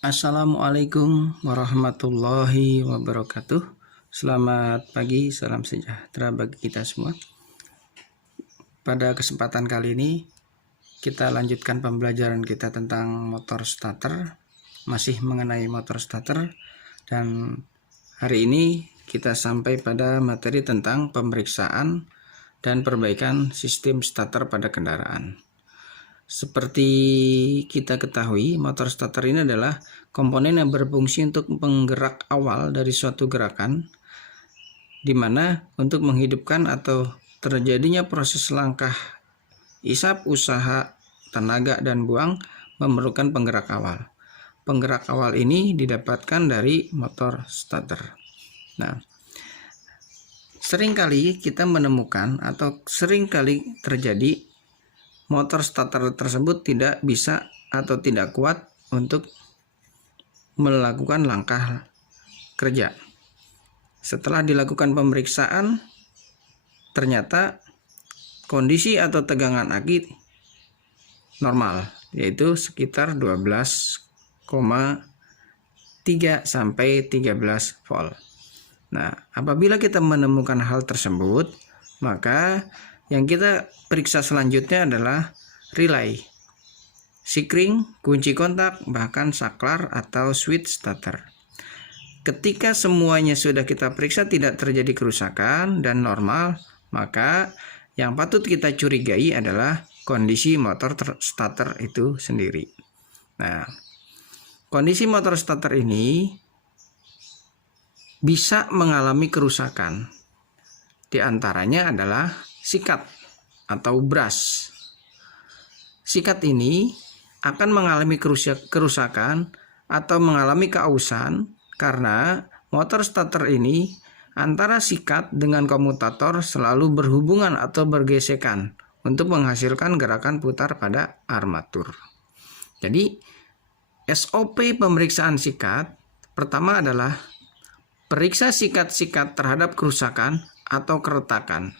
Assalamualaikum warahmatullahi wabarakatuh. Selamat pagi, salam sejahtera bagi kita semua. Pada kesempatan kali ini kita lanjutkan pembelajaran kita tentang motor starter, masih mengenai motor starter, dan hari ini kita sampai pada materi tentang pemeriksaan dan perbaikan sistem starter pada kendaraan. Seperti kita ketahui, motor starter ini adalah komponen yang berfungsi untuk penggerak awal dari suatu gerakan, di mana untuk menghidupkan atau terjadinya proses langkah isap, usaha, tenaga, dan buang memerlukan penggerak awal. Penggerak awal ini didapatkan dari motor starter. Nah, seringkali kita menemukan atau seringkali terjadi motor starter tersebut tidak bisa atau tidak kuat untuk melakukan langkah kerja. Setelah dilakukan pemeriksaan, ternyata kondisi atau tegangan aki normal, yaitu sekitar 12,3 sampai 13 volt. Nah, apabila kita menemukan hal tersebut, maka yang kita periksa selanjutnya adalah relay, sikring, kunci kontak, bahkan saklar atau switch starter. Ketika semuanya sudah kita periksa tidak terjadi kerusakan dan normal, maka yang patut kita curigai adalah kondisi motor starter itu sendiri. Nah, kondisi motor starter ini bisa mengalami kerusakan. Di antaranya adalah sikat atau brush. Sikat ini akan mengalami kerusakan atau mengalami keausan karena motor starter ini antara sikat dengan komutator selalu berhubungan atau bergesekan untuk menghasilkan gerakan putar pada armatur. Jadi SOP pemeriksaan sikat pertama adalah periksa sikat-sikat terhadap kerusakan atau keretakan.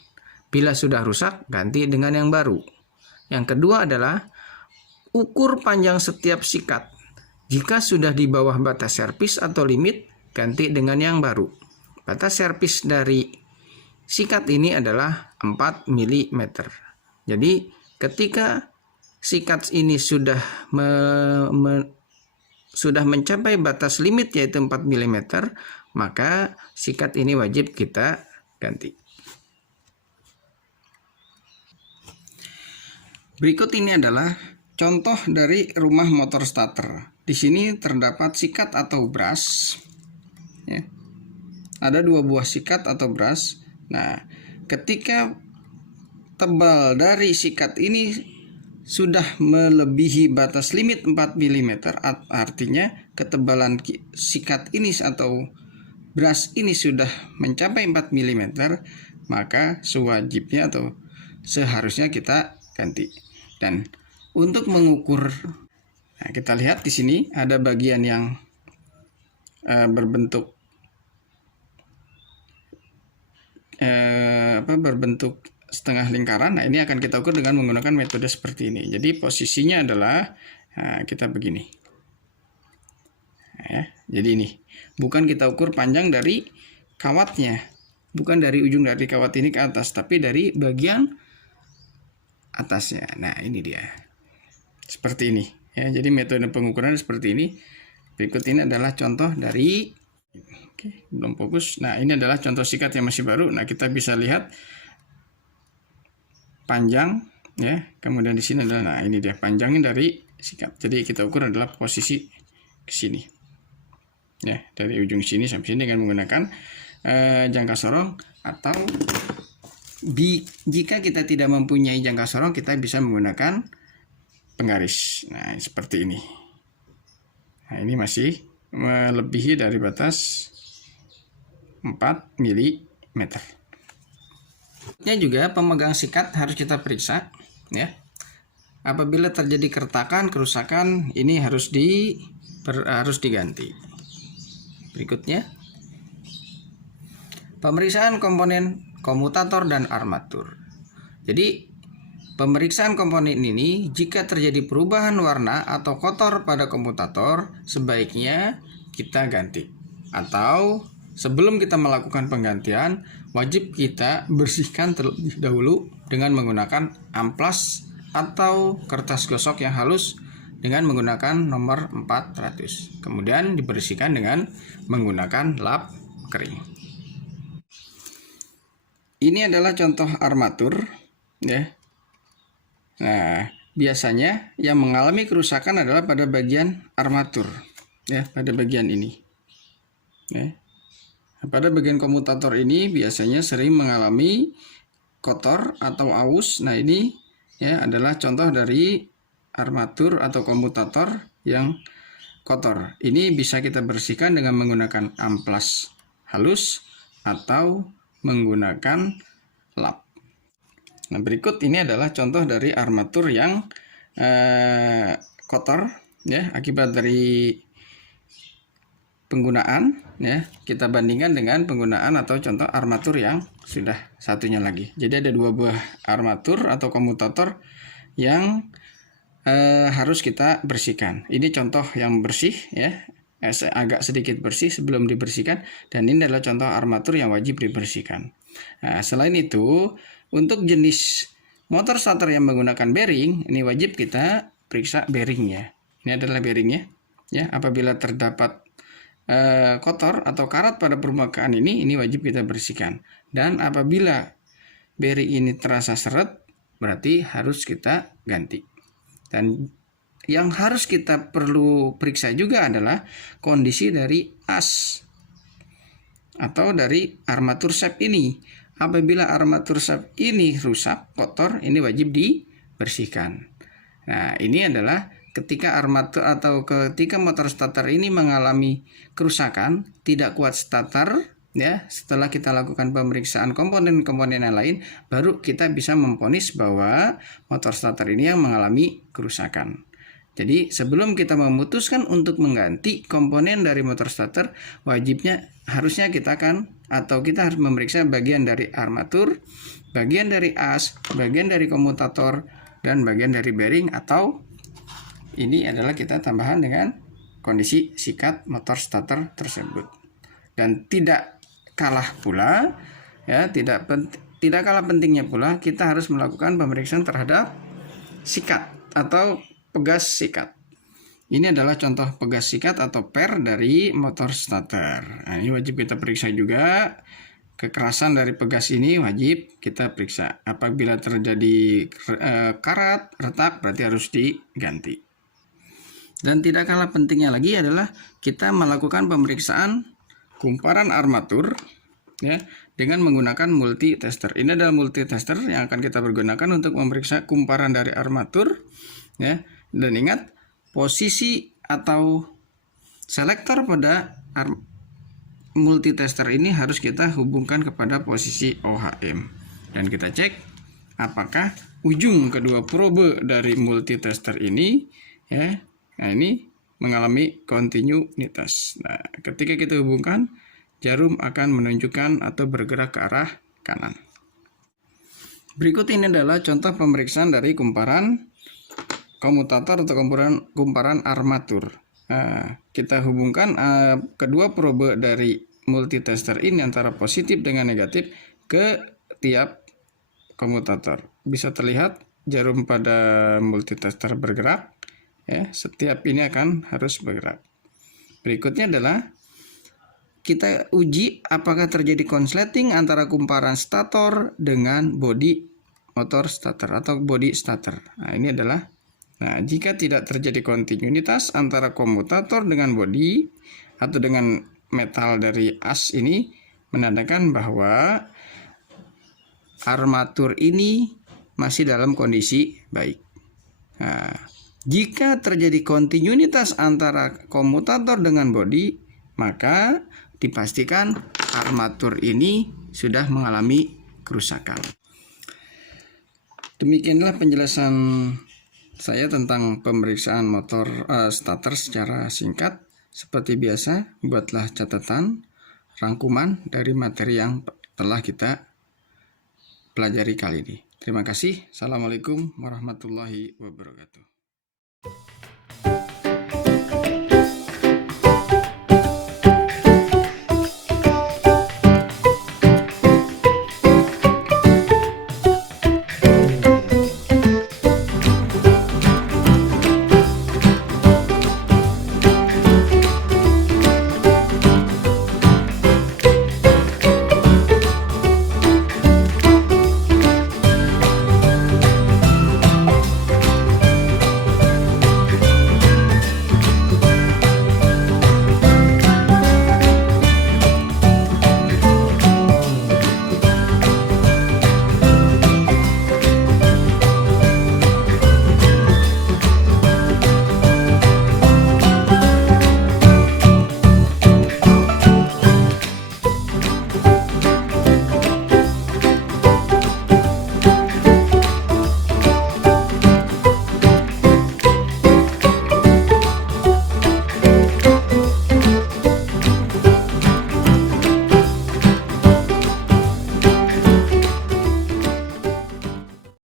Bila sudah rusak, ganti dengan yang baru. Yang kedua adalah ukur panjang setiap sikat. Jika sudah di bawah batas servis atau limit, ganti dengan yang baru. Batas servis dari sikat ini adalah 4 mm. Jadi ketika sikat ini sudah mencapai batas limit yaitu 4 mm, maka sikat ini wajib kita ganti. Berikut ini adalah contoh dari rumah motor starter. Di sini terdapat sikat atau brush. Ya. Ada 2 buah sikat atau brush. Nah, ketika tebal dari sikat ini sudah melebihi batas limit 4 mm, artinya ketebalan sikat ini atau brush ini sudah mencapai 4 mm, maka sewajibnya atau seharusnya kita ganti. Dan untuk mengukur, nah kita lihat di sini ada bagian yang berbentuk setengah lingkaran. Nah, ini akan kita ukur dengan menggunakan metode seperti ini. Jadi posisinya adalah kita begini. Nah, ya, jadi ini bukan kita ukur panjang dari kawatnya, bukan dari ujung dari kawat ini ke atas, tapi dari bagian atasnya. Nah, ini dia. Seperti ini. Ya, jadi metode pengukuran seperti ini. Berikut ini adalah contoh dari belum fokus. Nah, ini adalah contoh sikat yang masih baru. Nah, kita bisa lihat panjang ya. Kemudian di sini adalah, nah ini dia panjangnya dari sikat. Jadi kita ukur adalah posisi ke sini. Ya, dari ujung sini sampai sini dengan menggunakan jangka sorong, atau jika kita tidak mempunyai jangka sorong, kita bisa menggunakan penggaris. Nah, seperti ini. Nah, ini masih melebihi dari batas 4 mm. Juga pemegang sikat harus kita periksa ya. Apabila terjadi keretakan, kerusakan, ini harus diganti. Berikutnya, pemeriksaan komponen komutator dan armatur. Jadi pemeriksaan komponen ini, jika terjadi perubahan warna atau kotor pada komutator, sebaiknya kita ganti. Atau sebelum kita melakukan penggantian, wajib kita bersihkan terlebih dahulu dengan menggunakan amplas atau kertas gosok yang halus dengan menggunakan nomor 400. Kemudian dibersihkan dengan menggunakan lap kering. Ini adalah contoh armatur, ya. Nah, biasanya yang mengalami kerusakan adalah pada bagian armatur, ya, pada bagian ini. Ya. Pada bagian komutator ini biasanya sering mengalami kotor atau aus. Nah, ini ya adalah contoh dari armatur atau komutator yang kotor. Ini bisa kita bersihkan dengan menggunakan amplas halus atau menggunakan lap. Nah, berikut ini adalah contoh dari armatur yang kotor, ya, akibat dari penggunaan, ya. Kita bandingkan dengan penggunaan atau contoh armatur yang sudah satunya lagi. Jadi ada dua buah armatur atau komutator yang harus kita bersihkan. Ini contoh yang bersih, ya, agak sedikit bersih sebelum dibersihkan, dan ini adalah contoh armatur yang wajib dibersihkan. Nah, selain itu, untuk jenis motor starter yang menggunakan bearing, ini wajib kita periksa bearingnya. Ini adalah bearingnya, ya. Apabila terdapat kotor atau karat pada permukaan ini wajib kita bersihkan. Dan apabila bearing ini terasa seret, berarti harus kita ganti. Dan yang harus kita perlu periksa juga adalah kondisi dari as atau dari armatur shaft ini. Apabila armatur shaft ini rusak, kotor, ini wajib dibersihkan. Nah, ini adalah ketika armatur atau ketika motor starter ini mengalami kerusakan, tidak kuat starter, ya, setelah kita lakukan pemeriksaan komponen-komponen yang lain, baru kita bisa memvonis bahwa motor starter ini yang mengalami kerusakan. Jadi sebelum kita memutuskan untuk mengganti komponen dari motor starter, harusnya kita harus memeriksa bagian dari armatur, bagian dari as, bagian dari komutator, dan bagian dari bearing, atau ini adalah kita tambahan dengan kondisi sikat motor starter tersebut. Dan tidak kalah pula, ya, tidak kalah pentingnya pula, kita harus melakukan pemeriksaan terhadap sikat atau pegas sikat. Ini adalah contoh pegas sikat atau per dari motor starter. Nah, ini wajib kita periksa juga. Kekerasan dari pegas ini wajib kita periksa. Apabila terjadi karat, retak, berarti harus diganti. Dan tidak kalah pentingnya lagi adalah kita melakukan pemeriksaan kumparan armatur, ya, dengan menggunakan multi tester. Ini adalah multi tester yang akan kita pergunakan untuk memeriksa kumparan dari armatur, ya. Dan ingat, posisi atau selektor pada multitester ini harus kita hubungkan kepada posisi OHM, dan kita cek apakah ujung kedua probe dari multitester ini, ya, nah ini mengalami kontinuitas. Nah, ketika kita hubungkan, jarum akan menunjukkan atau bergerak ke arah kanan. Berikut ini adalah contoh pemeriksaan dari kumparan komutator atau kumparan armatur. Nah, kita hubungkan kedua probe dari multitester ini antara positif dengan negatif ke tiap komutator. Bisa terlihat jarum pada multitester bergerak, ya, setiap ini harus bergerak. Berikutnya adalah kita uji apakah terjadi konsleting antara kumparan stator dengan bodi motor starter atau bodi starter. Nah, ini adalah, jika tidak terjadi kontinuitas antara komutator dengan bodi atau dengan metal dari as ini, menandakan bahwa armatur ini masih dalam kondisi baik. Nah, jika terjadi kontinuitas antara komutator dengan bodi, maka dipastikan armatur ini sudah mengalami kerusakan. Demikianlah penjelasan saya tentang pemeriksaan motor starter secara singkat. Seperti biasa, buatlah catatan rangkuman dari materi yang telah kita pelajari kali ini. Terima kasih. Assalamualaikum warahmatullahi wabarakatuh.